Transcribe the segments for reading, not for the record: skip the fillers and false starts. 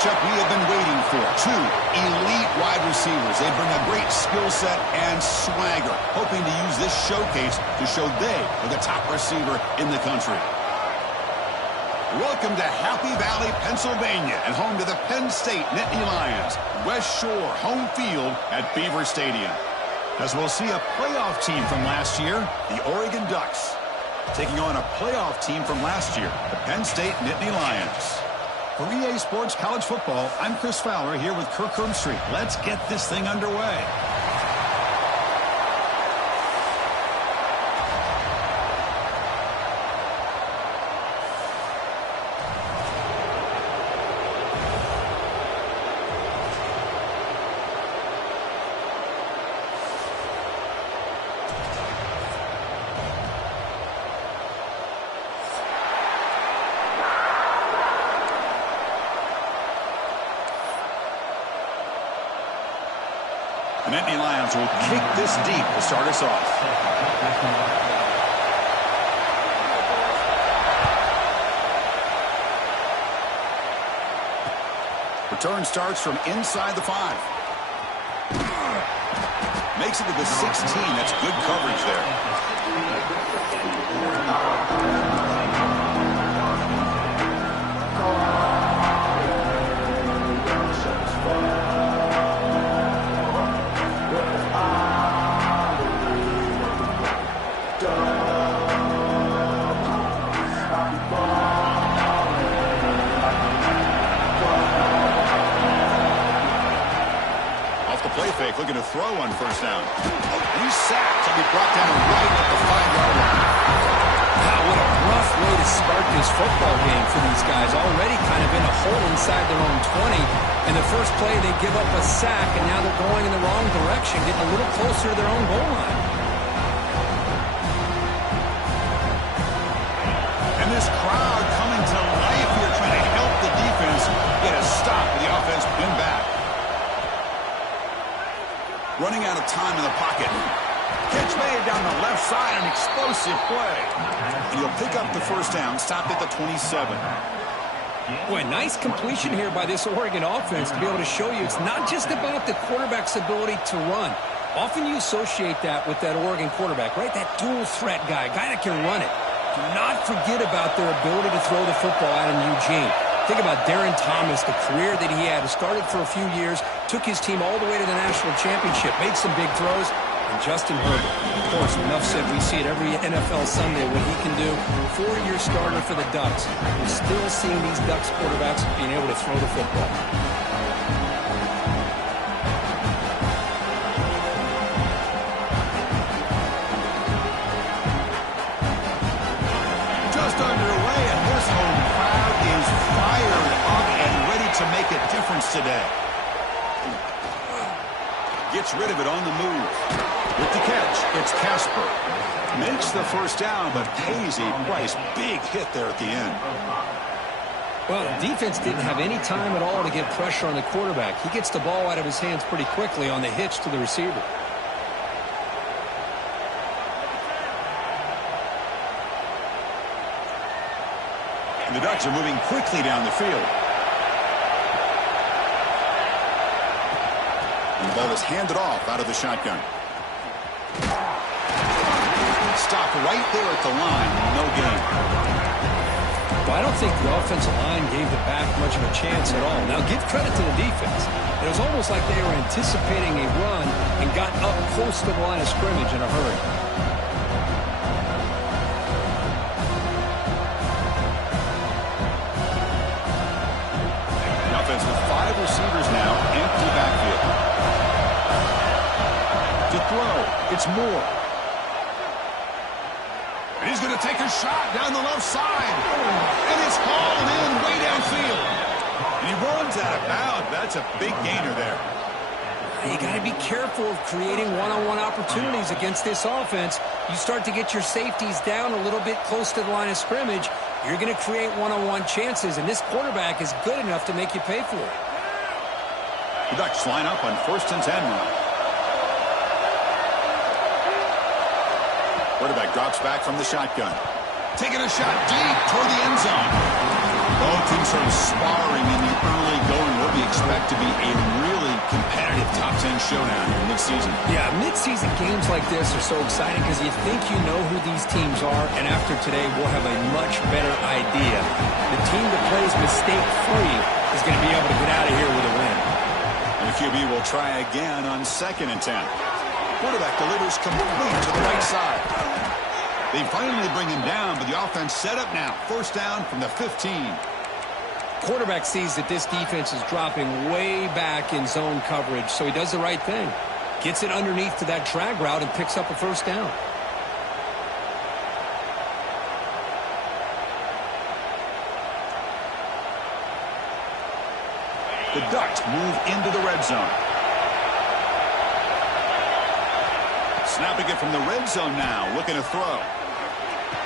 matchup we have been waiting for. Two elite wide receivers. They bring a great skill set and swagger, hoping to use this showcase to show they are the top receiver in the country. Welcome to Happy Valley, Pennsylvania, and home to the Penn State Nittany Lions. West Shore home field at Beaver Stadium. As we'll see a playoff team from last year, the Oregon Ducks, taking on a playoff team from last year, the Penn State Nittany Lions. For EA Sports College Football, I'm Chris Fowler here with Kirk Herbstreit. Let's get this thing underway. The Nittany Lions will kick this deep to start us off. Return starts from inside the 5. Makes it to the 16. That's good coverage there. Looking to throw on first down. He's sacked. He'll be brought down right at the 5-yard line. Wow, what a rough way to start this football game for these guys. Already kind of in a hole inside their own 20. In the first play, they give up a sack, and now they're going in the wrong direction, getting a little closer to their own goal line. And this crowd coming to life here, trying to help the defense get a stop with the offense pinned back. Running out of time in the pocket. Catch made down the left side, an explosive play. And he'll pick up the first down, stopped at the 27. Boy, nice completion here by this Oregon offense to be able to show you it's not just about the quarterback's ability to run. Often you associate that with that Oregon quarterback, right? That dual threat guy that can run it. Do not forget about their ability to throw the football out in Eugene. Think about Darren Thomas, the career that he had. Started for a few years, took his team all the way to the national championship, made some big throws, and Justin Herbert. Of course, enough said, we see it every NFL Sunday what he can do. 4-year starter for the Ducks. We're still seeing these Ducks quarterbacks being able to throw the football. Just underway, and this home crowd is fired up and ready to make a difference today. Gets rid of it on the move. With the catch, it's Casper. Makes the first down, but pays a price. Big hit there at the end. Well, the defense didn't have any time at all to get pressure on the quarterback. He gets the ball out of his hands pretty quickly on the hitch to the receiver. And the Ducks are moving quickly down the field. And the ball is handed off out of the shotgun. Stop right there at the line. No gain. Well, I don't think the offensive line gave the back much of a chance at all. Now, give credit to the defense. It was almost like they were anticipating a run and got up close to the line of scrimmage in a hurry. The offense with 5 receivers now. Empty backfield. To throw, it's Moore. And he's going to take a shot down the left side. And it's hauled in way downfield. And he runs out of bounds. That's a big gainer there. You got to be careful of creating one-on-one opportunities against this offense. You start to get your safeties down a little bit close to the line of scrimmage, you're going to create one-on-one chances, and this quarterback is good enough to make you pay for it. The Ducks line up on 1st and 10 now. Quarterback drops back from the shotgun. Taking a shot deep toward the end zone. Both teams sort of sparring in the early going expect to be a really competitive top 10 showdown here mid-season. Yeah, mid-season games like this are so exciting because you think you know who these teams are, and after today, we'll have a much better idea. The team that plays mistake-free is going to be able to get out of here with a win. And the QB will try again on 2nd and 10. Quarterback delivers complete to the right side. They finally bring him down, but the offense set up now. 1st down from the 15. Quarterback sees that this defense is dropping way back in zone coverage, so he does the right thing. Gets it underneath to that drag route and picks up a 1st down. The Ducks move into the red zone. Snapping it from the red zone now, looking to throw.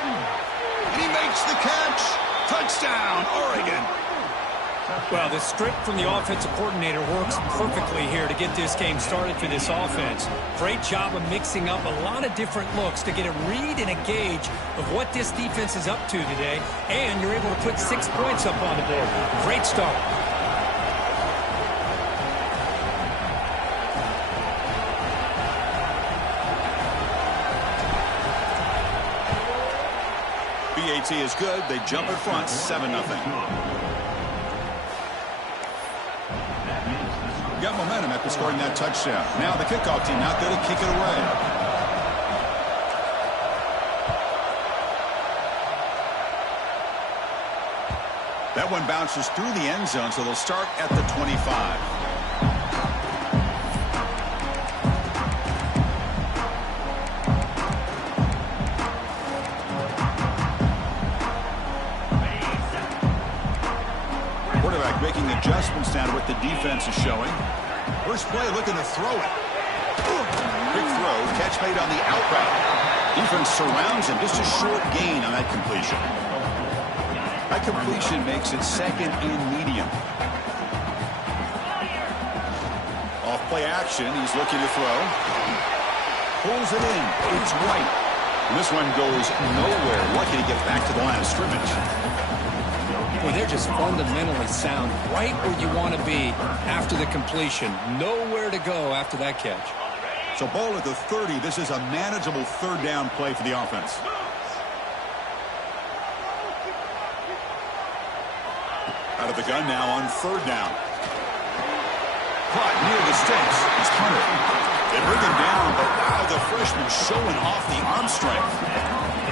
And he makes the catch. Touchdown, Oregon. Well, the script from the offensive coordinator works perfectly here to get this game started for this offense. Great job of mixing up a lot of different looks to get a read and a gauge of what this defense is up to today, and you're able to put 6 points up on the board. Great start. BAT is good. They jump in front, 7-0. Got momentum after scoring that touchdown. Now the kickoff team out there to kick it away. That one bounces through the end zone, so they'll start at the 25. Making adjustments down to what the defense is showing. First play looking to throw it. Big throw, catch made on the out route. Defense surrounds him, just a short gain on that completion. That completion makes it 2nd and medium. Off play action, he's looking to throw. Pulls it in, it's right. And this one goes nowhere. Lucky to get back to the line of scrimmage. Well, they're just fundamentally sound, right where you want to be after the completion. Nowhere to go after that catch. So ball at the 30. This is a manageable 3rd down play for the offense. Out of the gun now on 3rd down. Caught near the sticks. It's Hunter. They bring him down, but wow, the freshman showing off the arm strength.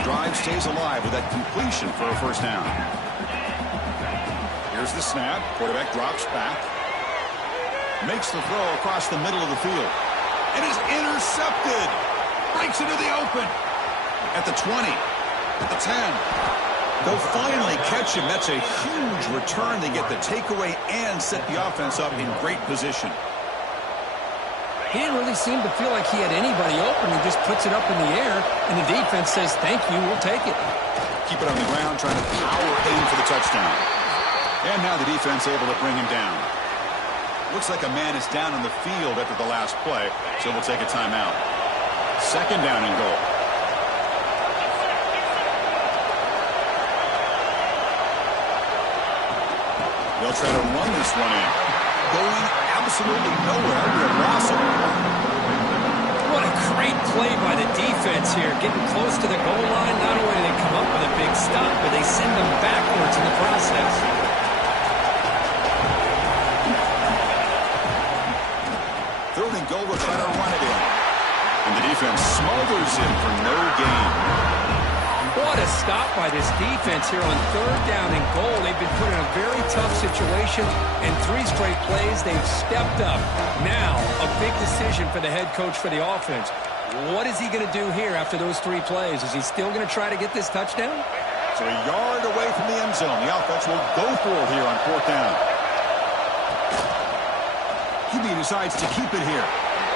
The drive stays alive with that completion for a 1st down. Here's the snap. Quarterback drops back. Makes the throw across the middle of the field. And is intercepted. Breaks into the open. At the 20. At the 10. They'll finally catch him. That's a huge return. They get the takeaway and set the offense up in great position. He didn't really seem to feel like he had anybody open. He just puts it up in the air, and the defense says, thank you, we'll take it. Keep it on the ground, trying to power in for the touchdown. And now the defense able to bring him down. Looks like a man is down on the field after the last play, so we'll take a timeout. 2nd down and goal. They'll try to run this one in. Going absolutely nowhere. What a great play by the defense here. Getting close to the goal line. Not only do they come up with a big stop, but they send them backwards in the process. 3rd and goal, will try to run it in. And the defense smothers him for no gain. What a stop by this defense here on 3rd down and goal. They've been put in a very tough situation, and 3 straight plays, they've stepped up. Now, a big decision for the head coach for the offense. What is he going to do here after those 3 plays? Is he still going to try to get this touchdown? So a yard away from the end zone. The offense will go for it here on 4th down. QB decides to keep it here.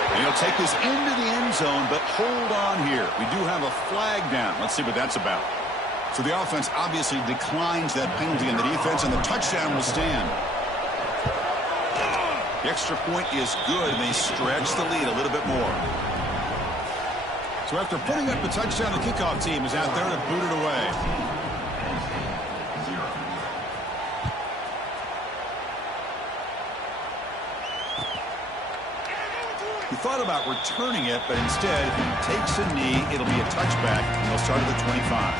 And he'll take this into the end zone, but hold on here. We do have a flag down. Let's see what that's about. So the offense obviously declines that penalty in the defense, and the touchdown will stand. The extra point is good, and they stretch the lead a little bit more. So after putting up the touchdown, the kickoff team is out there to boot it away. He thought about returning it, but instead takes a knee. It'll be a touchback, and they'll start at the 25.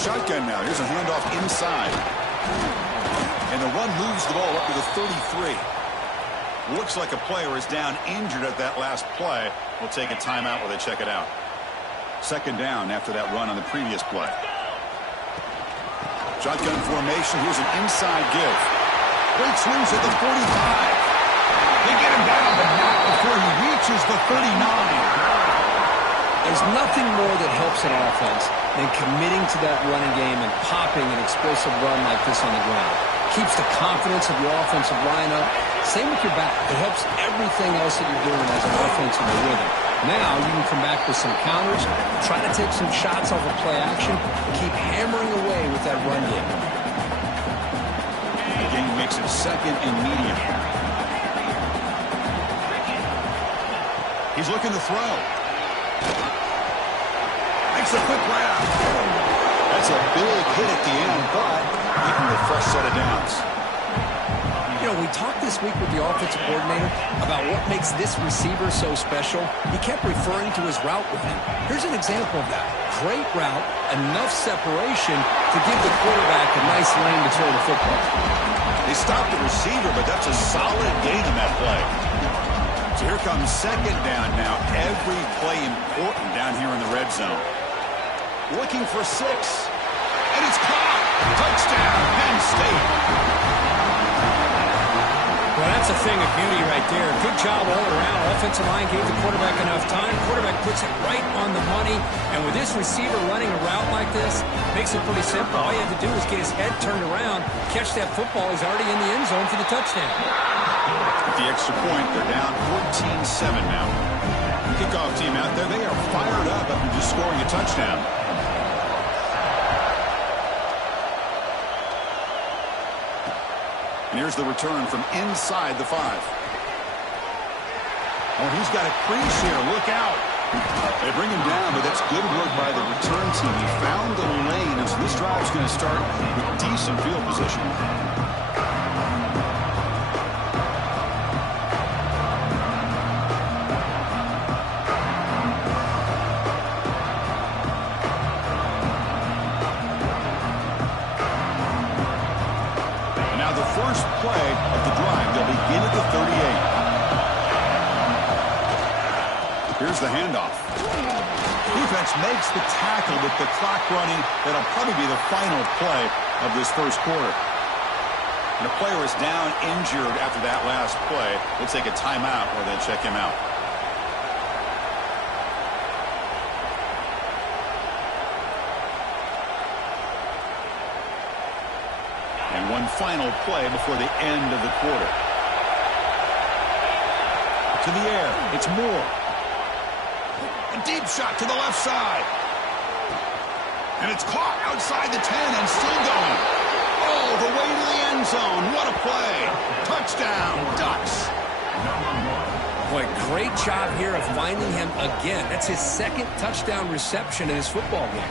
Shotgun now. Here's a handoff inside. And the run moves the ball up to the 33. Looks like a player is down injured at that last play. We'll take a timeout while they check it out. Second down after that run on the previous play. Shotgun formation. Here's an inside give. Great swings at the 45. They get him down, but not before he reaches the 39. There's nothing more that helps an offense than committing to that running game and popping an explosive run like this on the ground. Keeps the confidence of your offensive lineup. Same with your back. It helps everything else that you're doing as an offensive rhythm. Now you can come back with some counters, try to take some shots off of play action, keep hammering away with that run game. The game makes it second and medium. He's looking to throw. Makes a quick grab. That's a big hit at the end, but getting a fresh set of downs. You know, we talked this week with the offensive coordinator about what makes this receiver so special. He kept referring to his route with him. Here's an example of that. Great route, enough separation to give the quarterback a nice lane to throw the football. They stopped the receiver, but that's a solid gain in that play. So here comes second down now. Every play important down here in the red zone. Looking for 6. And it's caught. Touchdown, Penn State. Well, that's a thing of beauty right there. Good job all around. Offensive line gave the quarterback enough time. Quarterback puts it right on the money. And with this receiver running a route like this, makes it pretty simple. All you have to do is get his head turned around, catch that football. He's already in the end zone for the touchdown. At the extra point, they're down 14-7 now. Kickoff team out there, they are fired up after just scoring a touchdown. And here's the return from inside the 5. Oh, he's got a crease here. Look out. They bring him down, but that's good work by the return team. He found the lane, and so this drive's going to start with decent field position. First play of the drive. They'll begin at the 38. Here's the handoff. Defense makes the tackle with the clock running. That'll probably be the final play of this first quarter. And a player is down injured after that last play. We'll take a timeout while they check him out. And one final play before the end of the quarter. To the air, it's Moore. A deep shot to the left side. And it's caught outside the 10 and still going. Oh, the way to the end zone. What a play. Touchdown, Ducks. Boy, great job here of finding him again. That's his second touchdown reception in his football game.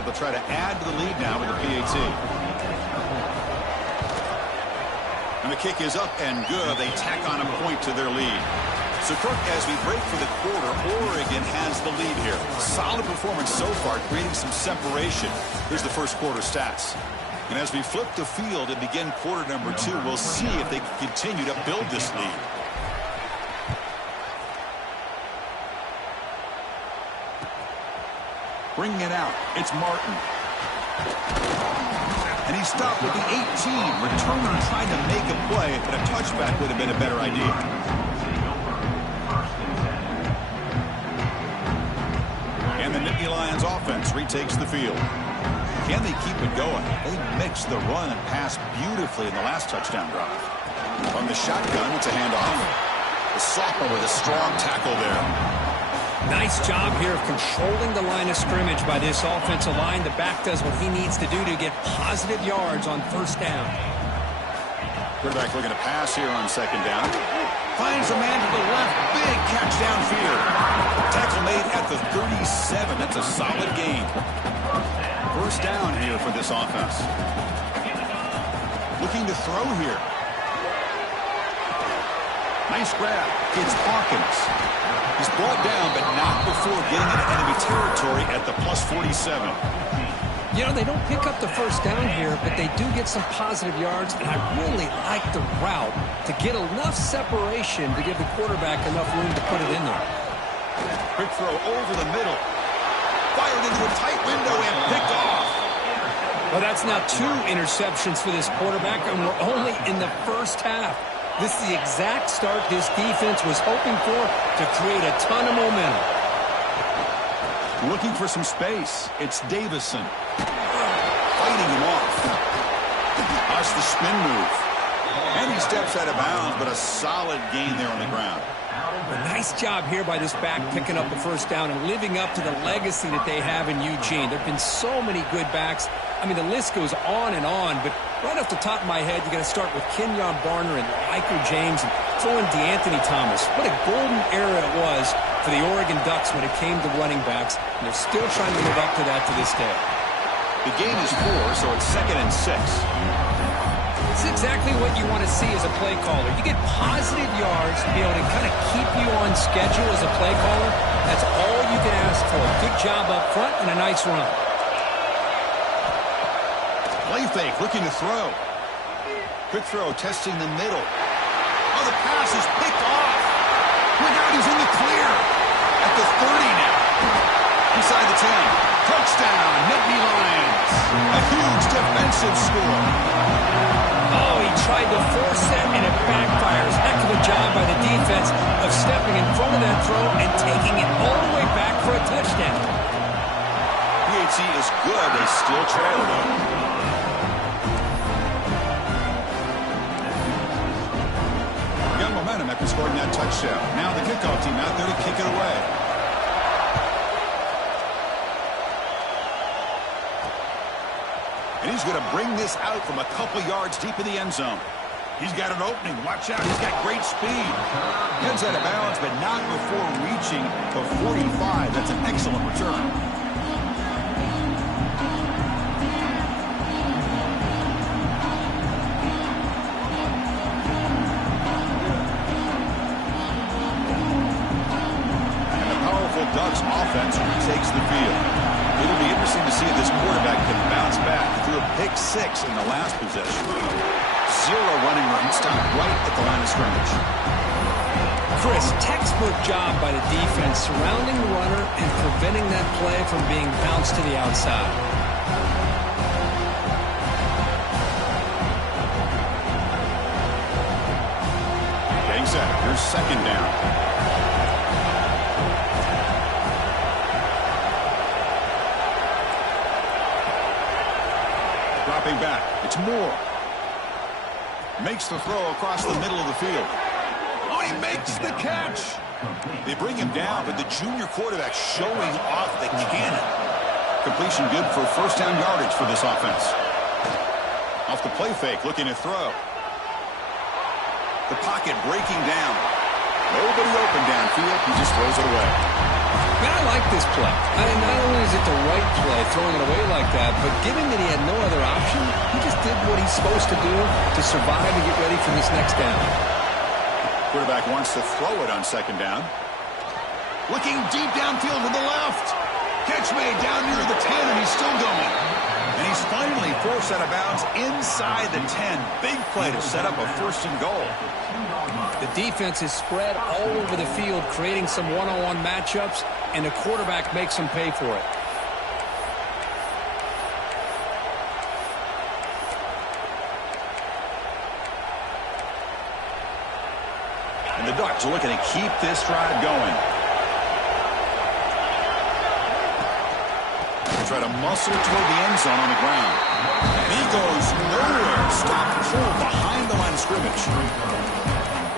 They'll try to add to the lead now with the PAT. And the kick is up and good. They tack on a point to their lead. So, Kirk, as we break for the quarter, Oregon has the lead here. Solid performance so far, creating some separation. Here's the first quarter stats. And as we flip the field and begin quarter number 2, we'll see if they can continue to build this lead. Bringing it out, it's Martin. And he stopped with the 18. Returner trying to make a play, but a touchback would have been a better idea. And the Nittany Lions offense retakes the field. Can they keep it going? They mixed the run and pass beautifully in the last touchdown drive. From the shotgun, it's a handoff. The sophomore with a strong tackle there. Nice job here of controlling the line of scrimmage by this offensive line. The back does what he needs to do to get positive yards on first down. Quarterback looking to pass here on second down. Finds a man to the left. Big catch downfield. Tackle made at the 37. That's a solid gain. First down here for this offense. Looking to throw here. Nice grab. It's Hawkins. He's brought down, but not before getting into enemy territory at the plus 47. You know, they don't pick up the first down here, but they do get some positive yards, and I really like the route to get enough separation to give the quarterback enough room to put it in there. Quick throw over the middle. Fired into a tight window and picked off. Well, that's now 2 interceptions for this quarterback, and we're only in the first half. This is the exact start this defense was hoping for to create a ton of momentum. Looking for some space. It's Davison. Fighting him off. That's the spin move. And he steps out of bounds, but a solid gain there on the ground. A nice job here by this back picking up the first down and living up to the legacy that they have in Eugene. There have been so many good backs. I mean, the list goes on and on, but right off the top of my head, you got to start with Kenyon Barner and Michael James and throw in DeAnthony Thomas. What a golden era it was for the Oregon Ducks when it came to running backs, and they're still trying to live up to that to this day. The gain is 4, so it's 2nd and 6. It's exactly what you want to see as a play caller. You get positive yards to be able to kind of keep you on schedule as a play caller. That's all you can ask for. Good job up front and a nice run. Play fake, looking to throw. Quick throw, testing the middle. Oh, the pass is picked off. Look out, he's in the clear. At the 30 now. Inside the 10. Touchdown, Nittany Lions. A huge defensive score. Oh, he tried to force that, and it backfires. Heck of a job by the defense of stepping in front of that throw and taking it all the way back for a touchdown. PHC is good. They still trail, though. Got momentum after scoring that touchdown. Now the kickoff team out there to kick it away. And he's going to bring this out from a couple yards deep in the end zone. He's got an opening. Watch out. He's got great speed. Heads out of bounds, but not before reaching the 45. That's an excellent return. And the powerful Ducks offense retakes the field. It'll be interesting to see if this quarterback can bounce back. He threw a pick 6 in the last possession. 0 running room, stopped right at the line of scrimmage. Chris, textbook job by the defense surrounding the runner and preventing that play from being bounced to the outside. Getting set. Here's second down. Dropping back. It's Moore. Makes the throw across the middle of the field. Oh, he makes the catch. They bring him down, but the junior quarterback showing off the cannon. Completion good for first down yardage for this offense. Off the play fake, looking to throw. The pocket breaking down. Nobody open downfield. He just throws it away. Man, I like this play. I mean, not only is it the right play, throwing it away like that, but given that he had no other option, he just did what he's supposed to do to survive and get ready for this next down. Quarterback wants to throw it on second down. Looking deep downfield to the left. Catch made down near the 10, and he's still going. And he's finally forced out of bounds inside the 10. Big play to set up a first and goal. The defense is spread all over the field, creating some one-on-one matchups, and the quarterback makes them pay for it. And the Ducks are looking to keep this drive going. Try to muscle toward the end zone on the ground. And he goes nowhere. Stop pull behind the line of scrimmage.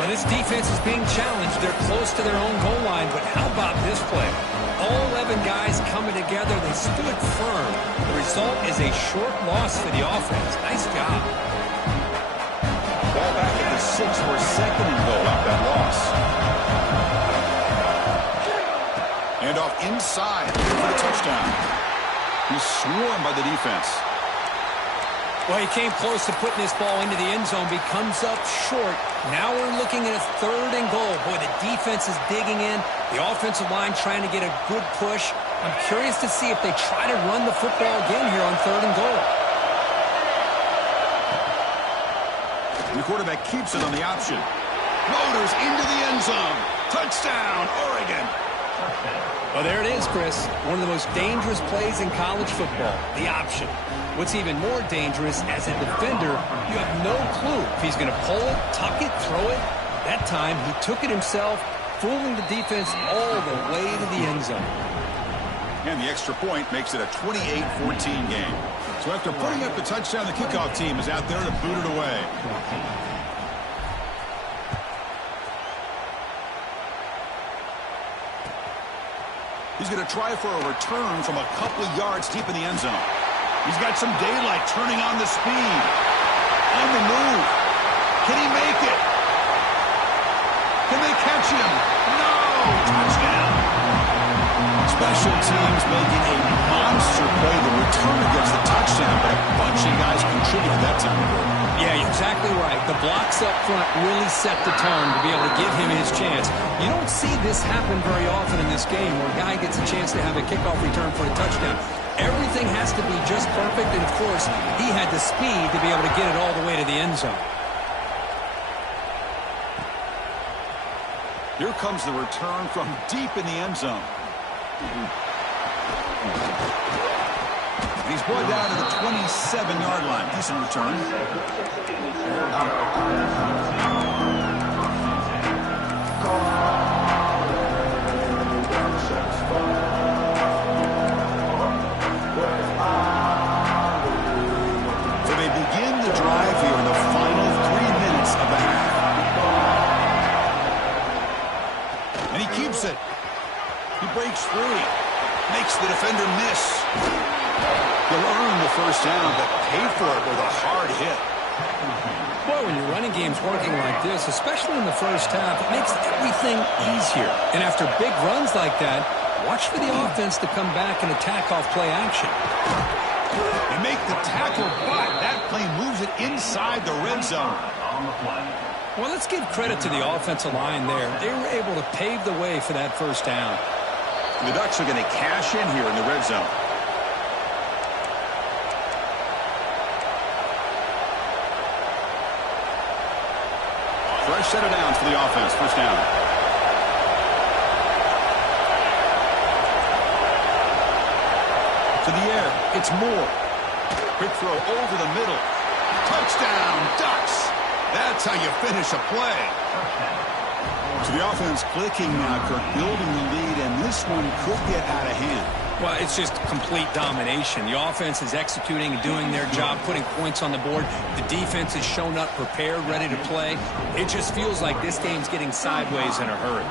Well, this defense is being challenged. They're close to their own goal line, but how about this play? All 11 guys coming together. They stood firm. The result is a short loss for the offense. Nice job. off inside for the touchdown. He's swarmed by the defense. Well, he came close to putting this ball into the end zone, but he comes up short. Now we're looking at a 3rd and goal. Boy, the defense is digging in. The offensive line trying to get a good push. I'm curious to see if they try to run the football again here on 3rd and goal. The quarterback keeps it on the option. Motors into the end zone. Touchdown, Oregon. Well, there it is, Chris. One of the most dangerous plays in college football, the option. What's even more dangerous, as a defender, you have no clue if he's going to pull it, tuck it, throw it. That time, he took it himself, fooling the defense all the way to the end zone. And the extra point makes it a 28-14 game. So after putting up the touchdown, the kickoff team is out there to boot it away. He's going to try for a return from a couple of yards deep in the end zone. He's got some daylight turning on the speed. On the move. Can he make it? Can they catch him? No! Touchdown! Special teams making a monster play. The return against the touchdown, but a bunch of guys contributed that time. Yeah, you're exactly right. The blocks up front really set the tone to be able to give him his chance. You don't see this happen very often in this game where a guy gets a chance to have a kickoff return for a touchdown. Everything has to be just perfect, and of course, he had the speed to be able to get it all the way to the end zone. Here comes the return from deep in the end zone. He's brought down to the 27-yard line. Decent return. So they begin the drive here in the final 3 minutes of the half. And he keeps it. He breaks free. Makes the defender miss. He'll earn the first down, but pay for it with a hard hit. Boy, when your running game's working like this, especially in the first half, it makes everything easier. And after big runs like that, watch for the offense to come back and attack off play action. They make the tackle, but that play moves it inside the red zone. Well, let's give credit to the offensive line there. They were able to pave the way for that first down. The Ducks are going to cash in here in the red zone. Fresh set of downs for the offense. First down. To the air. It's Moore. Quick throw over the middle. Touchdown, Ducks. That's how you finish a play. So the offense clicking now, Kirk, building the lead, and this one could get out of hand. Well, it's just complete domination. The offense is executing and doing their job, putting points on the board. The defense has shown up, prepared, ready to play. It just feels like this game's getting sideways in a hurry.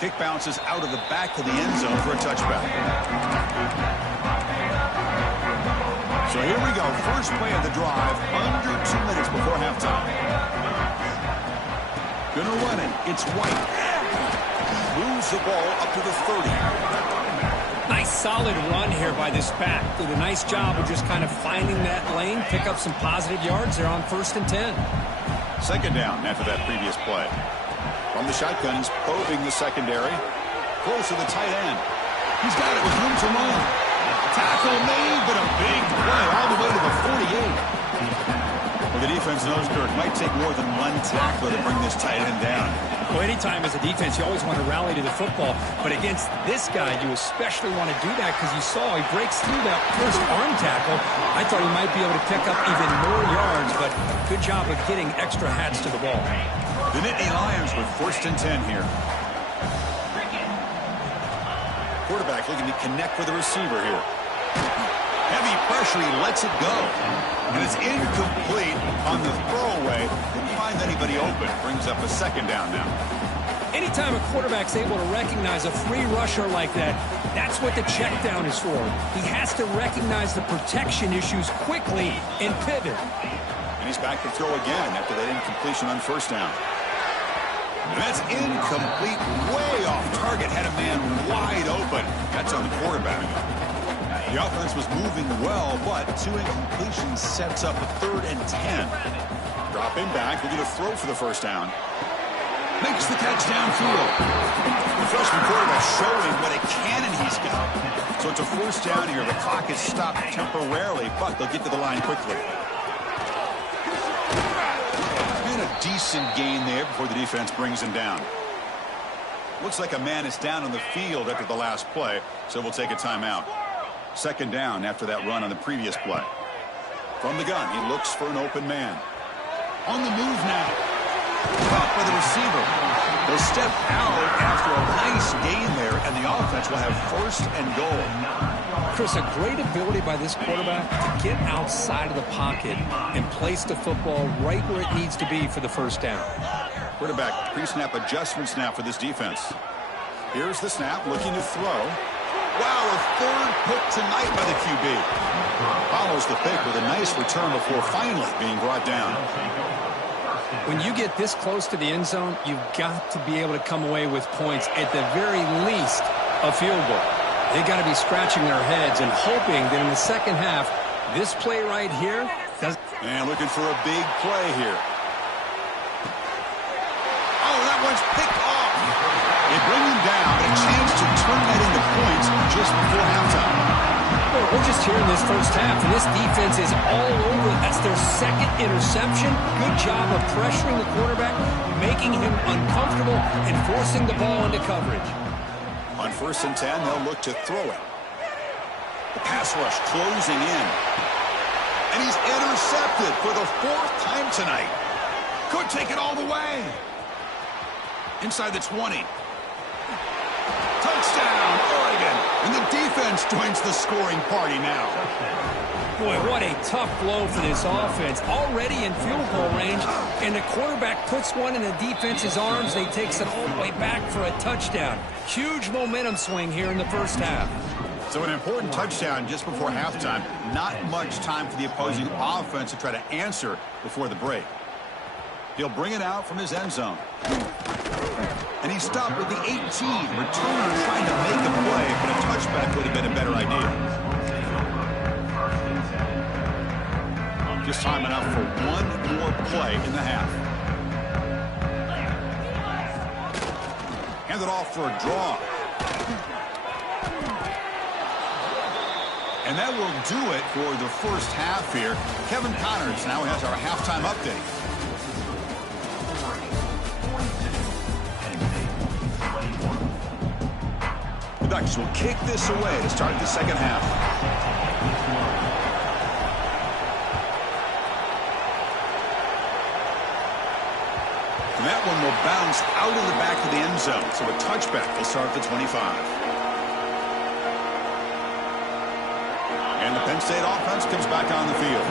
Kick bounces out of the back of the end zone for a touchback. So here we go. First play of the drive, under 2 minutes before halftime. Gonna run it. It's White. Moves the ball up to the 30. Nice solid run here by this back. Did a nice job of just kind of finding that lane, pick up some positive yards. They're on 1st and 10. Second down after that previous play. From the shotgun, he's probing the secondary. Close to the tight end. He's got it with room to run. Tackle made, but a big play all the way to the 48. Well, the defense knows, Kirk, might take more than one tackler to bring this tight end down. Well, anytime as a defense, you always want to rally to the football. But against this guy, you especially want to do that because you saw he breaks through that first arm tackle. I thought he might be able to pick up even more yards, but good job of getting extra hats to the ball. The Nittany Lions with 1st and 10 here. Quarterback looking to connect with the receiver here. Heavy pressure, he lets it go. And it's incomplete on the throwaway. Didn't find anybody open. Brings up a second down now. Anytime a quarterback's able to recognize a free rusher like that, that's what the check down is for. He has to recognize the protection issues quickly and pivot. And he's back to throw again after that incompletion on first down. And that's incomplete, way off target. Had a man wide open. That's on the quarterback. The offense was moving well, but 2 incompletions sets up a 3rd and 10. Drop him back. We're going to throw for the first down. Makes the catch downfield. The freshman quarterback showing what a cannon he's got. So it's a first down here. The clock is stopped temporarily, but they'll get to the line quickly. And a decent gain there before the defense brings him down. Looks like a man is down on the field after the last play, so we'll take a timeout. Second down after that run on the previous play. From the gun, he looks for an open man. On the move now. Caught by the receiver. They'll step out after a nice gain there, and the offense will have 1st and goal. Chris, a great ability by this quarterback to get outside of the pocket and place the football right where it needs to be for the first down. Quarterback pre-snap adjustments now for this defense. Here's the snap, looking to throw. Wow, a 3rd pick tonight by the QB. Follows the pick with a nice return before finally being brought down. When you get this close to the end zone, you've got to be able to come away with points, at the very least, a field goal. They've got to be scratching their heads and hoping that in the second half, this play right here does. And looking for a big play here. Oh, that one's picked off. They bring him down, but a chance to turn that into points just before halftime. Well, we're just here in this first half, and this defense is all over. That's their 2nd interception. Good job of pressuring the quarterback, making him uncomfortable, and forcing the ball into coverage. On 1st and 10, they'll look to throw it. The pass rush closing in. And he's intercepted for the 4th time tonight. Could take it all the way. Inside the 20. Touchdown, Oregon. And the defense joins the scoring party now. Boy, what a tough blow for this offense. Already in field goal range, and the quarterback puts one in the defense's arms. They takes it all the way back for a touchdown. Huge momentum swing here in the first half. So an important touchdown just before halftime. Not much time for the opposing offense to try to answer before the break. He'll bring it out from his end zone. And he stopped with the 18. Returner trying to make a play, but a touchback would have been a better idea. Just time enough for one more play in the half. Hand it off for a draw. And that will do it for the first half here. Kevin Connors now has our halftime update. The Ducks will kick this away to start the second half. And that one will bounce out of the back of the end zone. So a touchback will start at the 25. And the Penn State offense comes back on the field.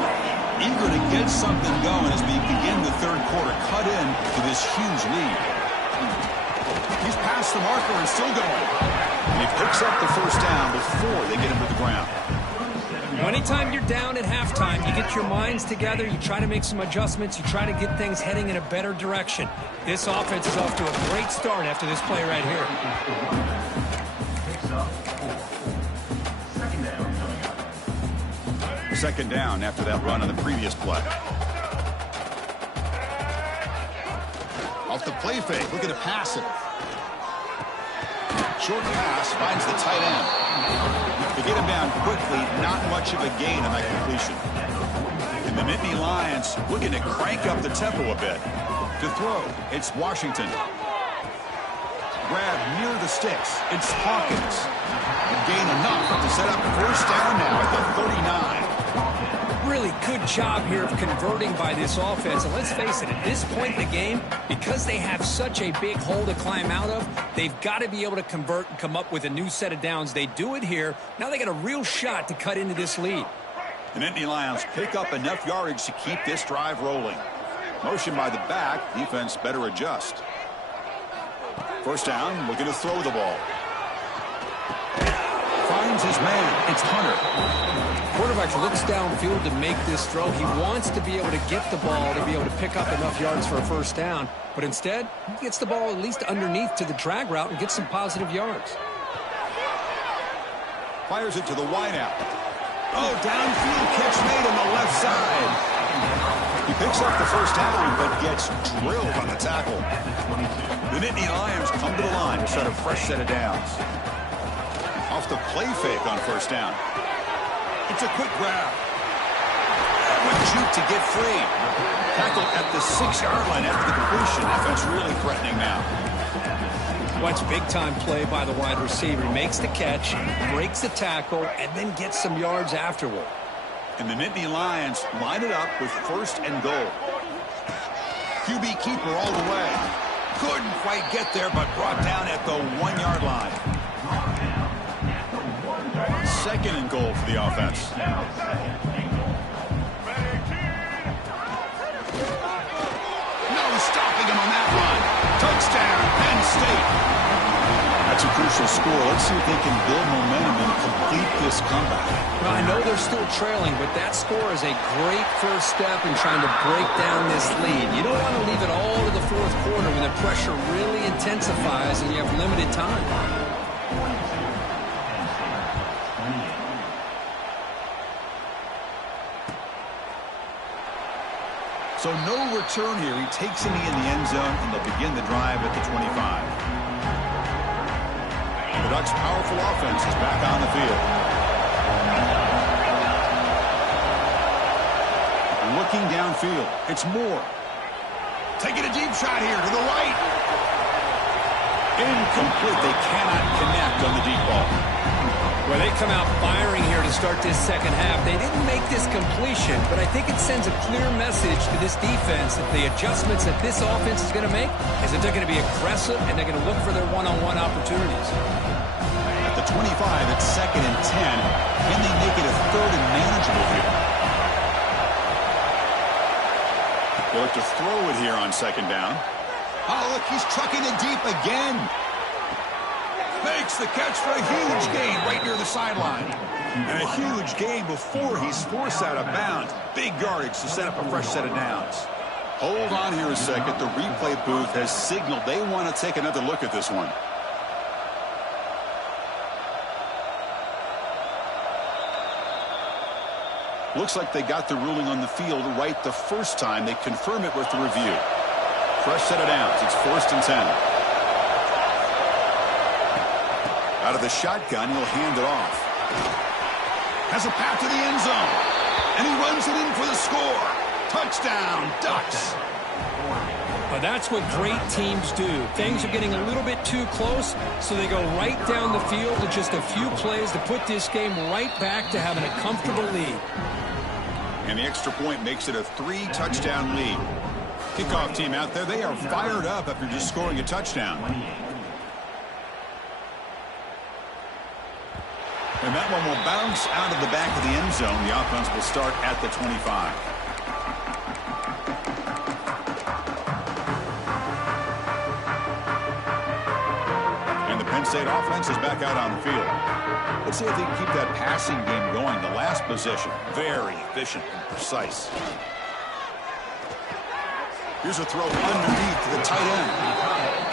Eager to get something going as we begin the 3rd quarter. Cut in to this huge lead. He's past the marker and still going. And he picks up the first down before they get him to the ground. Anytime you're down at halftime, you get your minds together, you try to make some adjustments, you try to get things heading in a better direction. This offense is off to a great start after this play right here. Second down after that run on the previous play. Off the play fake, looking to pass it. Short pass finds the tight end. To get him down quickly, not much of a gain on that completion. And the Nittany Lions looking to crank up the tempo a bit. To throw, it's Washington. Grab near the sticks, it's Hawkins. And gain enough to set up first down now at the 39. Really good job here of converting by this offense. And let's face it, at this point in the game, because they have such a big hole to climb out of, they've got to be able to convert and come up with a new set of downs. They do it here. Now they got a real shot to cut into this lead. The Nittany Lions pick up enough yardage to keep this drive rolling. Motion by the back, defense better adjust. First down, looking to throw the ball. Finds finds his man. It's Hunter. Quarterback looks downfield to make this throw. He wants to be able to get the ball to be able to pick up enough yards for a first down. But instead, he gets the ball at least underneath to the drag route and gets some positive yards. Fires it to the wideout. Oh, downfield catch made on the left side. He picks up the first down, but gets drilled on the tackle. The Nittany Lions come to the line to set a fresh set of downs. Off the play fake on first down. It's a quick grab. With juke to get free. Tackle at the 6-yard line after the completion. Offense really threatening now. Watch big-time play by the wide receiver. He makes the catch, breaks the tackle, and then gets some yards afterward. And the Nittany Lions line it up with first and goal. QB keeper all the way. Couldn't quite get there, but brought down at the 1-yard line. Second and goal for the offense. No stopping him on that run. Touchdown, Penn State. That's a crucial score. Let's see if they can build momentum and complete this comeback. Well, I know they're still trailing, but that score is a great first step in trying to break down this lead. You don't want to leave it all to the fourth quarter when the pressure really intensifies and you have limited time. So no return here. He takes a knee in the end zone, and they'll begin the drive at the 25. The Ducks' powerful offense is back on the field. Looking downfield, it's Moore. Taking a deep shot here to the right. Incomplete. They cannot connect on the deep ball. Well, they come out firing here to start this second half. They didn't make this completion, but I think it sends a clear message to this defense that the adjustments that this offense is going to make is that they're going to be aggressive and they're going to look for their one-on-one opportunities. At the 25, it's second and 10. Can they make it a third and manageable here? They'll have to throw it here on second down. Oh, look, he's trucking it deep again. Makes the catch for a huge gain right near the sideline. And a huge gain before he's forced out of bounds. Big yardage to set up a fresh set of downs. Hold on here a second. The replay booth has signaled they want to take another look at this one. Looks like they got the ruling on the field right the first time. They confirm it with the review. Fresh set of downs. It's first and 10. Out of the shotgun, he'll hand it off. Has a path to the end zone. And he runs it in for the score. Touchdown, Ducks. But that's what great teams do. Things are getting a little bit too close, so they go right down the field with just a few plays to put this game right back to having a comfortable lead. And the extra point makes it a 3-touchdown lead. Kickoff team out there, they are fired up after just scoring a touchdown. And that one will bounce out of the back of the end zone. The offense will start at the 25. And the Penn State offense is back out on the field. Let's see if they can keep that passing game going. The last possession, very efficient and precise. Here's a throw underneath to the tight end.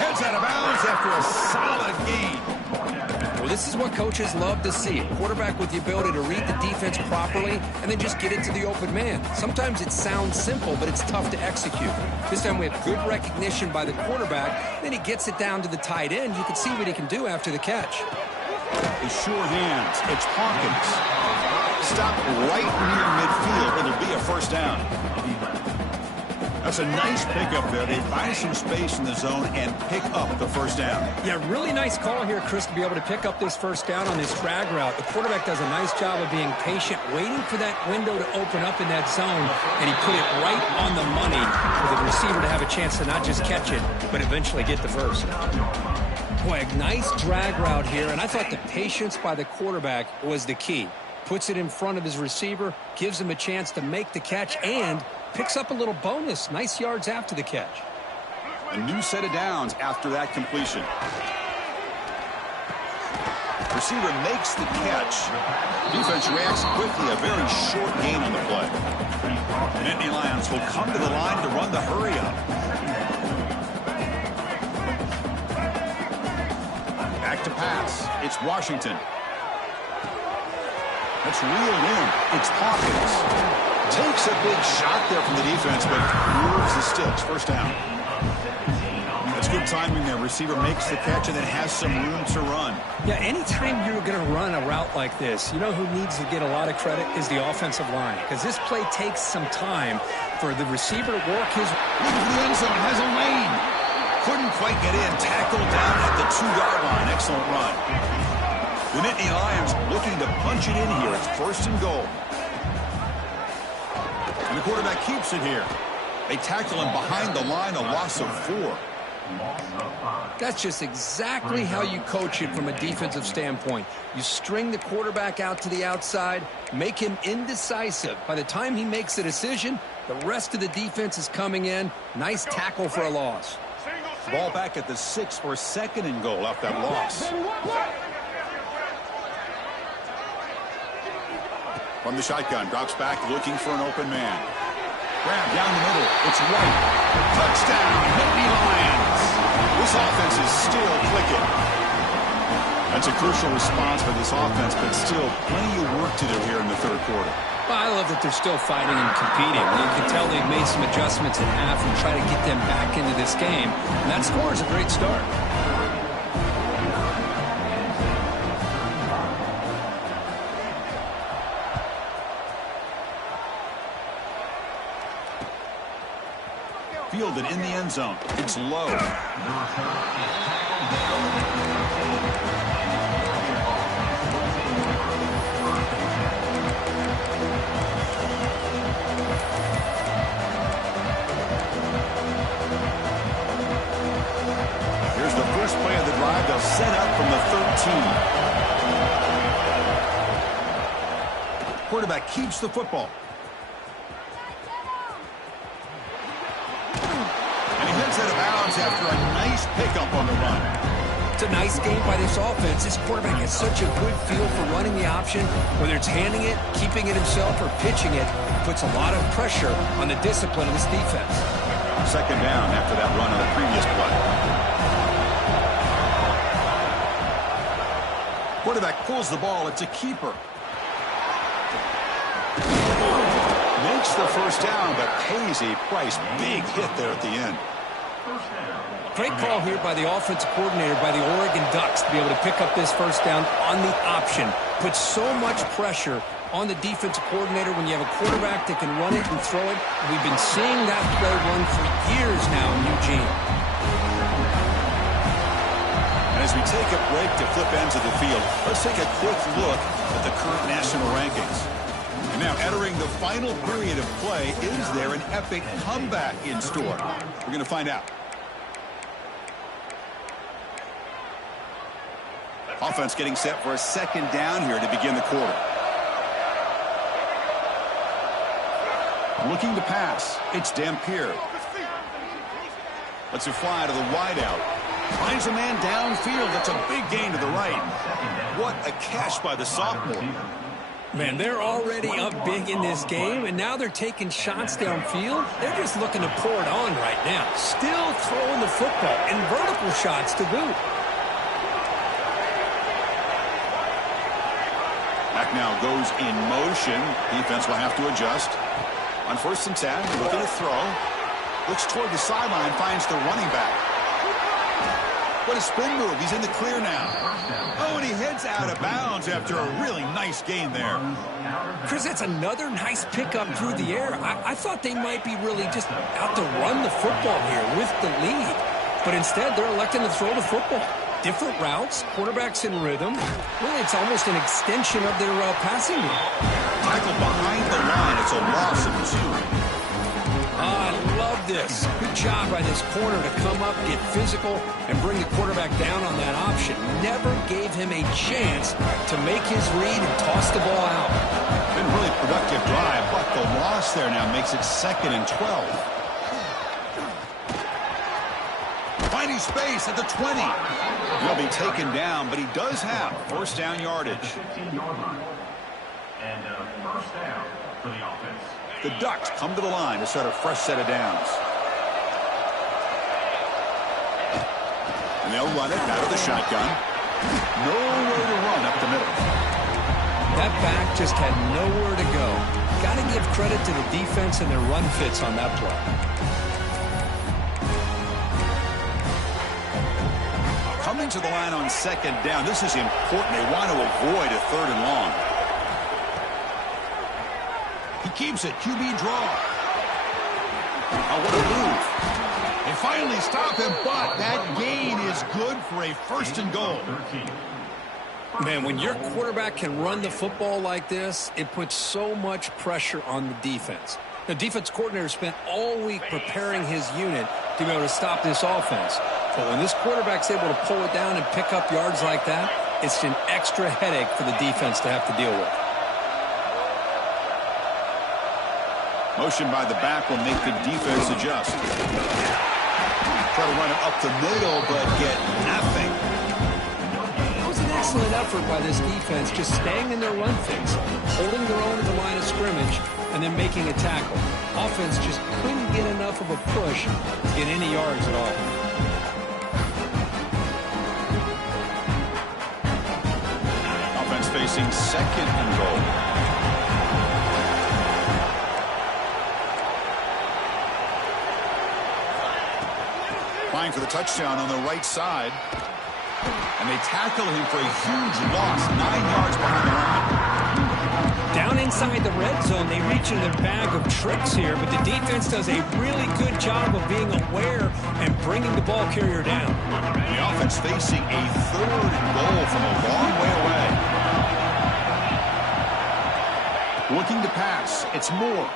Heads out of bounds after a solid gain. Well, this is what coaches love to see. A quarterback with the ability to read the defense properly and then just get it to the open man. Sometimes it sounds simple, but it's tough to execute. This time we have good recognition by the quarterback. Then he gets it down to the tight end. You can see what he can do after the catch. His sure hands. It's Hawkins. Stop right near midfield. It'll be a first down. That's a nice pickup there. They find some space in the zone and pick up the first down. Yeah, really nice call here, Chris, to be able to pick up this first down on this drag route. The quarterback does a nice job of being patient, waiting for that window to open up in that zone, and he put it right on the money for the receiver to have a chance to not just catch it, but eventually get the first. Boy, a nice drag route here, and I thought the patience by the quarterback was the key. Puts it in front of his receiver, gives him a chance to make the catch, and picks up a little bonus. Nice yards after the catch. A new set of downs after that completion. Receiver makes the catch. Defense reacts quickly. A very short gain on the play. Nittany Lions will come to the line to run the hurry up. Back to pass. It's Washington. That's reeled in. It's Hawkins. Takes a big shot there from the defense, but moves the sticks. First down. That's good timing there. Receiver makes the catch and then has some room to run. Yeah, anytime you're going to run a route like this, you know who needs to get a lot of credit is the offensive line, because this play takes some time for the receiver to work his... Looking for the end zone. Has a lane. Couldn't quite get in. Tackled down at the 2-yard line. Excellent run. The Nittany Lions looking to punch it in here. It's first and goal. And the quarterback keeps it here. They tackle him behind the line, a loss of 4. That's just exactly how you coach it from a defensive standpoint. You string the quarterback out to the outside, make him indecisive. By the time he makes a decision, the rest of the defense is coming in. Nice tackle for a loss. Ball back at the 6 for second and goal off that loss. From the shotgun, drops back looking for an open man. Grab down the middle. It's White. Touchdown, Nittany Lions. This offense is still clicking. That's a crucial response for this offense, but still plenty of work to do here in the third quarter. Well, I love that they're still fighting and competing. You can tell they've made some adjustments at half and try to get them back into this game. And that score is a great start. Fielded in the end zone. It's low. Here's the first play of the drive. They'll set up from the 13. Quarterback keeps the football. Out of bounds after a nice pickup on the run. It's a nice game by this offense. This quarterback has such a good feel for running the option. Whether it's handing it, keeping it himself, or pitching it, puts a lot of pressure on the discipline of this defense. Second down after that run on the previous play. Quarterback pulls the ball. It's a keeper. Makes the first down, but pays a price. Big hit there at the end. Great call here by the offensive coordinator by the Oregon Ducks to be able to pick up this first down on the option. Puts so much pressure on the defensive coordinator when you have a quarterback that can run it and throw it. We've been seeing that play run for years now in Eugene. And as we take a break to flip ends of the field, let's take a quick look at the current national rankings. And now entering the final period of play, is there an epic comeback in store? We're going to find out. Offense getting set for a second down here to begin the quarter. Looking to pass. It's Dampier. Lets it fly to the wideout. Finds a man downfield. That's a big gain to the right. What a catch by the sophomore. Man, they're already up big in this game, and now they're taking shots downfield. They're just looking to pour it on right now. Still throwing the football, and vertical shots to boot. Back now goes in motion. Defense will have to adjust. On 1st and 10, looking to throw. Looks toward the sideline, finds the running back. What a spin move. He's in the clear now. Oh, and he heads out of bounds after a really nice gain there. Chris, that's another nice pickup through the air. I thought they might be really just out to run the football here with the lead. But instead, they're electing to throw the football. Different routes, quarterbacks in rhythm. Really, it's almost an extension of their passing game. Tackled behind the line. It's a loss of 2. I love this. Good job by this corner to come up, get physical, and bring the quarterback down on that option. Never gave him a chance to make his read and toss the ball out. Been really productive drive, but the loss there now makes it 2nd and 12. Finding space at the 20. He'll be taken down, but he does have first down yardage. 15-yard line. And first down for the offense. The Ducks come to the line to start a fresh set of downs. And they'll run it out of the shotgun. Nowhere to run up the middle. That back just had nowhere to go. Got to give credit to the defense and their run fits on that play. Coming to the line on second down. This is important. They want to avoid a third and long. He keeps it. QB draw. Oh, what a move. They finally stop him, but that gain is good for a first and goal. Man, when your quarterback can run the football like this, it puts so much pressure on the defense. The defense coordinator spent all week preparing his unit to be able to stop this offense. But when this quarterback's able to pull it down and pick up yards like that, it's an extra headache for the defense to have to deal with. Motion by the back will make the defense adjust. Try to run it up the middle, but get nothing. It was an excellent effort by this defense, just staying in their run fits, holding their own at the line of scrimmage, and then making a tackle. Offense just couldn't get enough of a push to get any yards at all. Offense facing second and goal. Flying for the touchdown on the right side. And they tackle him for a huge loss. 9 yards behind the line. Down inside the red zone, they reach in a bag of tricks here, but the defense does a really good job of being aware and bringing the ball carrier down. The offense facing a third and goal from a long way away. Looking to pass. It's Moore.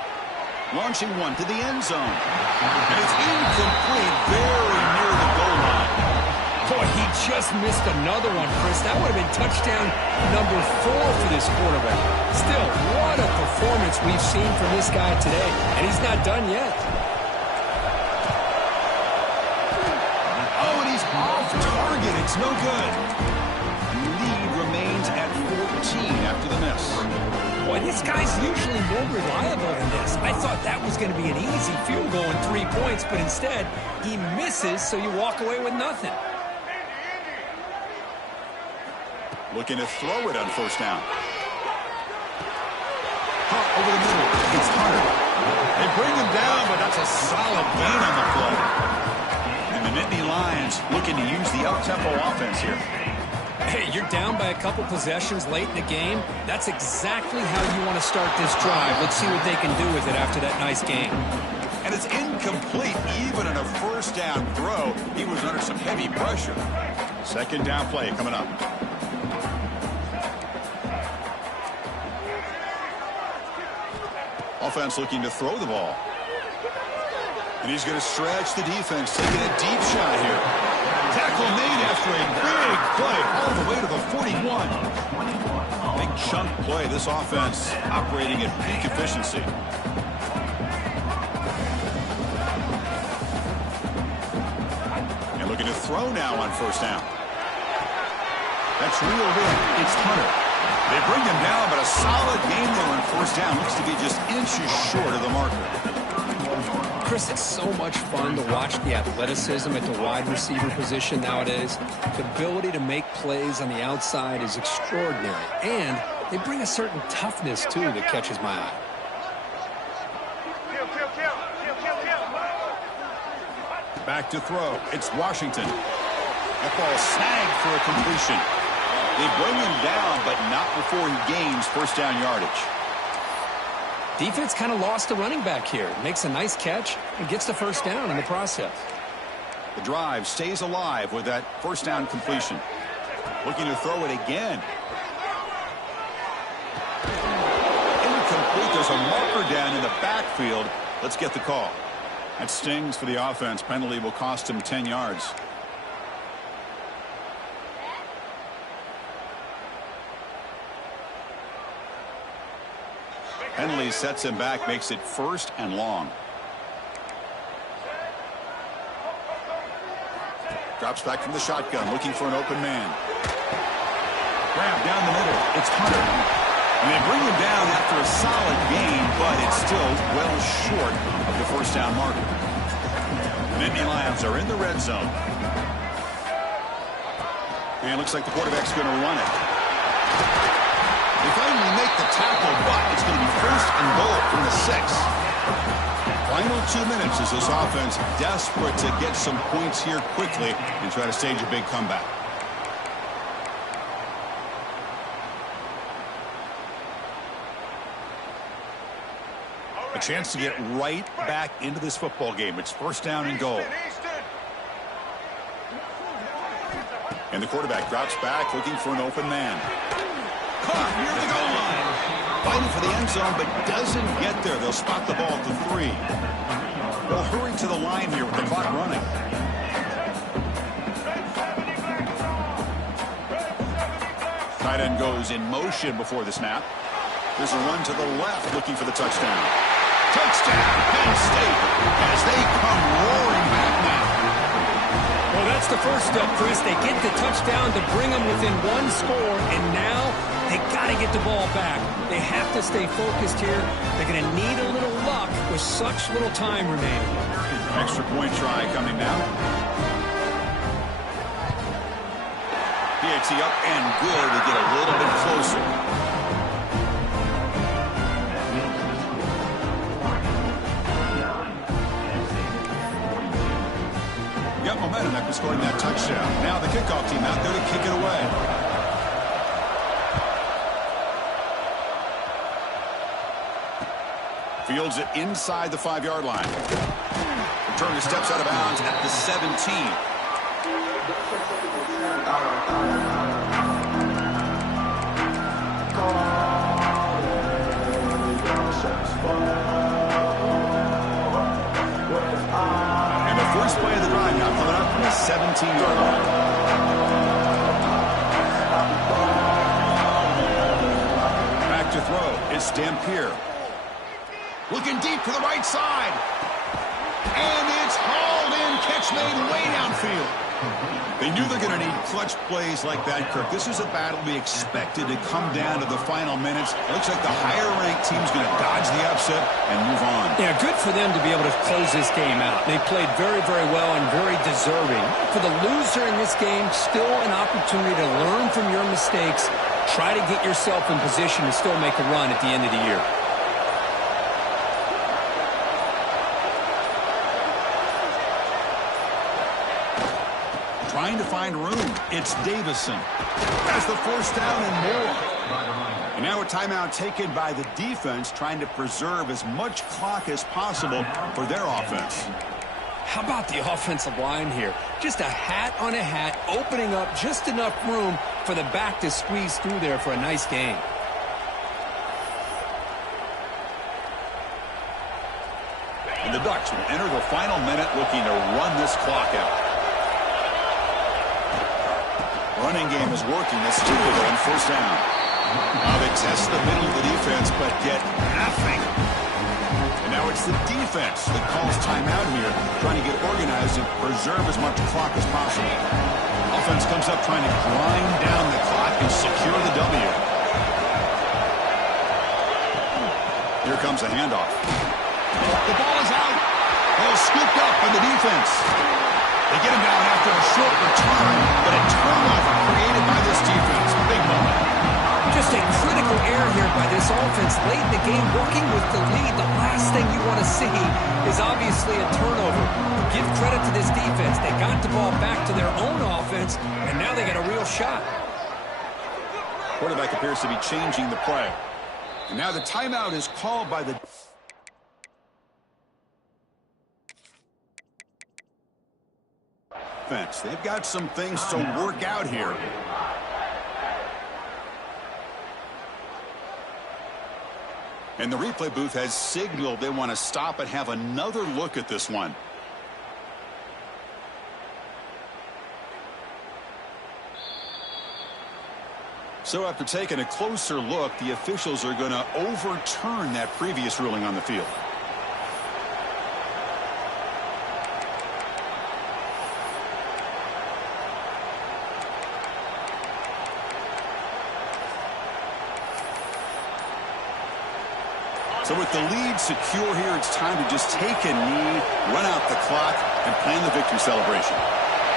Launching one to the end zone. And it's incomplete, very near the goal line. Boy, he just missed another one, Chris. That would have been touchdown number 4 for this quarterback. Still, what a performance we've seen from this guy today. And he's not done yet. Oh, and he's off target. It's no good. Lead remains at 14 after the miss. Boy, this guy's usually more reliable than this. I thought that was going to be an easy field goal and 3 points, but instead, he misses, so you walk away with nothing. Looking to throw it on first down. Over the middle. It's Hunter. They bring him down, but that's a solid gain on the play. And the Nittany Lions looking to use the up-tempo offense here. Hey, you're down by a couple possessions late in the game. That's exactly how you want to start this drive. Let's see what they can do with it after that nice game. And it's incomplete. Even in a first down throw, he was under some heavy pressure. Second down play coming up. Offense looking to throw the ball. And he's going to stretch the defense, taking a deep shot here. Tackle made after a big play all the way to the 41. Big chunk play. This offense operating at peak efficiency. And looking to throw now on first down. That's reeled in. It's Hunter. They bring him down, but a solid game there on first down. Looks to be just inches short of the marker. Chris, it's so much fun to watch the athleticism at the wide receiver position nowadays. The ability to make plays on the outside is extraordinary. And they bring a certain toughness, too, that catches my eye. Back to throw. It's Washington. That ball snagged for a completion. They bring him down, but not before he gains first down yardage. Defense kind of lost the running back here. Makes a nice catch and gets the first down in the process. The drive stays alive with that first down completion. Looking to throw it again. Incomplete. There's a marker down in the backfield. Let's get the call. That stings for the offense. Penalty will cost him 10 yards. Penalty sets him back, makes it first and long. drops back from the shotgun, looking for an open man. Grab down the middle. It's Hunter. And they bring him down after a solid gain, but it's still well short of the first down marker. Nittany Lions are in the red zone. And it looks like the quarterback's going to run it. They finally make the tackle, but it's going to be first and goal from the 6. Final 2 minutes as this offense desperate to get some points here quickly and try to stage a big comeback. A chance to get right back into this football game. It's first down and goal. And the quarterback drops back looking for an open man. Caught near the goal line. Fighting for the end zone, but doesn't get there. They'll spot the ball at the 3. They'll hurry to the line here with the clock running. Tight end goes in motion before the snap. There's a run to the left looking for the touchdown. Touchdown, Penn State, as they come roaring back now. Well, that's the first step, Chris. They get the touchdown to bring them within 1 score, and now they got to get the ball back. They have to stay focused here. They're going to need a little luck with such little time remaining. Extra point try coming now. PAT up and good to get a little bit closer. Got momentum after scoring that touchdown. Now the kickoff team out there to kick it away. Fields it inside the 5-yard line. Return to steps out of bounds at the 17. And the first play of the drive now coming up from the 17-yard line. Back to throw. It's Dampier. Looking deep to the right side. And it's hauled in. Catch made way downfield. They knew they're going to need clutch plays like that, Kirk. This is a battle we expected to come down to the final minutes. It looks like the higher-ranked team's going to dodge the upset and move on. Yeah, good for them to be able to close this game out. They played very, very well and very deserving. For the loser in this game, still an opportunity to learn from your mistakes. Try to get yourself in position to still make a run at the end of the year. Trying to find room. It's Davison. That's the first down and more. And now a timeout taken by the defense, trying to preserve as much clock as possible for their offense. How about the offensive line here? Just a hat on a hat, opening up just enough room for the back to squeeze through there for a nice gain. And the Ducks will enter the final minute looking to run this clock out. Running game is working. That's two on first down. Now they test the middle of the defense, but get nothing. And now it's the defense that calls timeout here, trying to get organized and preserve as much clock as possible. Offense comes up trying to grind down the clock and secure the W. Here comes a handoff. The ball is out. Ball scooped up by the defense. They get him down after a short return, but a turnover created by this defense. Big moment. Just a critical error here by this offense late in the game, working with the lead. The last thing you want to see is obviously a turnover. Give credit to this defense. They got the ball back to their own offense, and now they got a real shot. Quarterback appears to be changing the play. And now the timeout is called by the... They've got some things to work out here. And the replay booth has signaled they want to stop and have another look at this one. So after taking a closer look, the officials are going to overturn that previous ruling on the field. So with the lead secure here, it's time to just take a knee, run out the clock, and plan the victory celebration.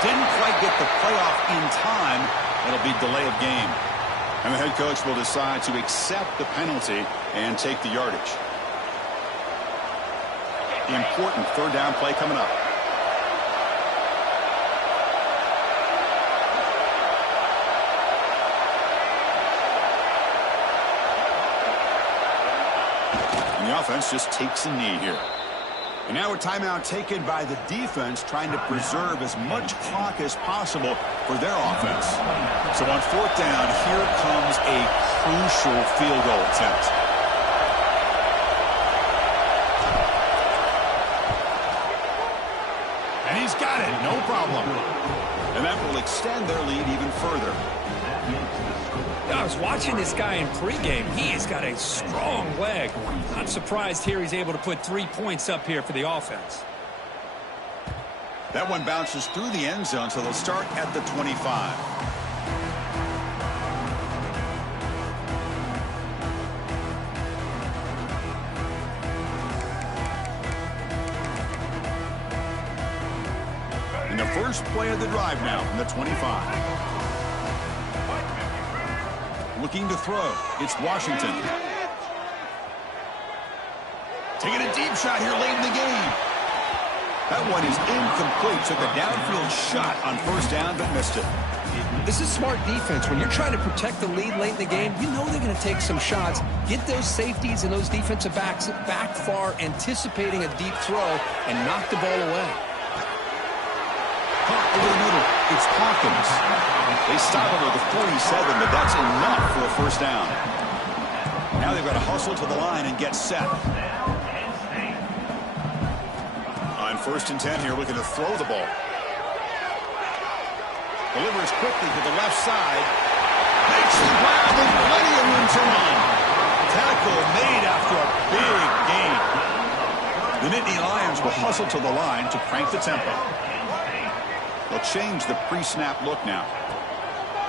Didn't quite get the playoff in time. It'll be delay of game. And the head coach will decide to accept the penalty and take the yardage. Important third down play coming up. And the offense just takes a knee here. And now a timeout taken by the defense, trying to preserve as much clock as possible for their offense. So on fourth down, here comes a crucial field goal attempt. And he's got it, no problem. And that will extend their lead even further. I was watching this guy in pregame. He has got a strong leg. Not surprised here he's able to put 3 points up here for the offense. That one bounces through the end zone, so they'll start at the 25. And the first play of the drive now from the 25. Looking to throw. It's Washington. Taking a deep shot here late in the game. That one is incomplete. Took a downfield shot on first down, but missed it. This is smart defense. When you're trying to protect the lead late in the game, you know they're going to take some shots. Get those safeties and those defensive backs back far, anticipating a deep throw, and knock the ball away. Caught over the middle. It's Hawkins. They stop him at the 47, but that's enough for a first down. Now they've got to hustle to the line and get set. On 1st and 10 here, looking to throw the ball. Delivers quickly to the left side. Makes the grab with plenty of room to run. Tackle made after a big gain. The Nittany Lions will hustle to the line to crank the tempo. They'll change the pre-snap look now.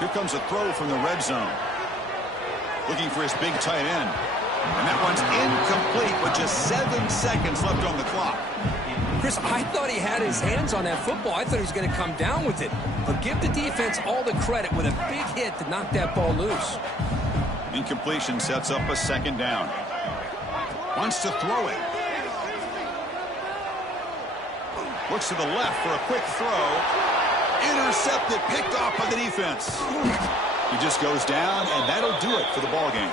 Here comes a throw from the red zone. Looking for his big tight end. And that one's incomplete with just 7 seconds left on the clock. Chris, I thought he had his hands on that football. I thought he was going to come down with it. But give the defense all the credit with a big hit to knock that ball loose. Incompletion sets up a second down. Wants to throw it. Looks to the left for a quick throw. Intercepted, picked off by the defense. He just goes down, and that'll do it for the ball game.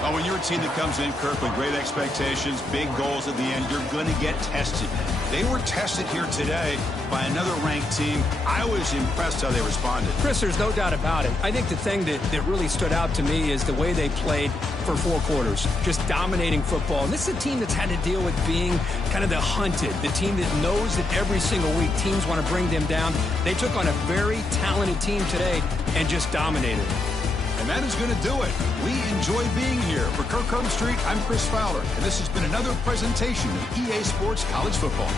Well, when you're a team that comes in, Kirk, with great expectations, big goals at the end, you're going to get tested. They were tested here today by another ranked team. I was impressed how they responded. Chris, there's no doubt about it. I think the thing that really stood out to me is the way they played for 4 quarters, just dominating football. And this is a team that's had to deal with being kind of the hunted, the team that knows that every single week teams want to bring them down. They took on a very talented team today and just dominated. And that is going to do it. We enjoy being here. For Kirk Herbstreit, I'm Chris Fowler, and this has been another presentation of EA Sports College Football.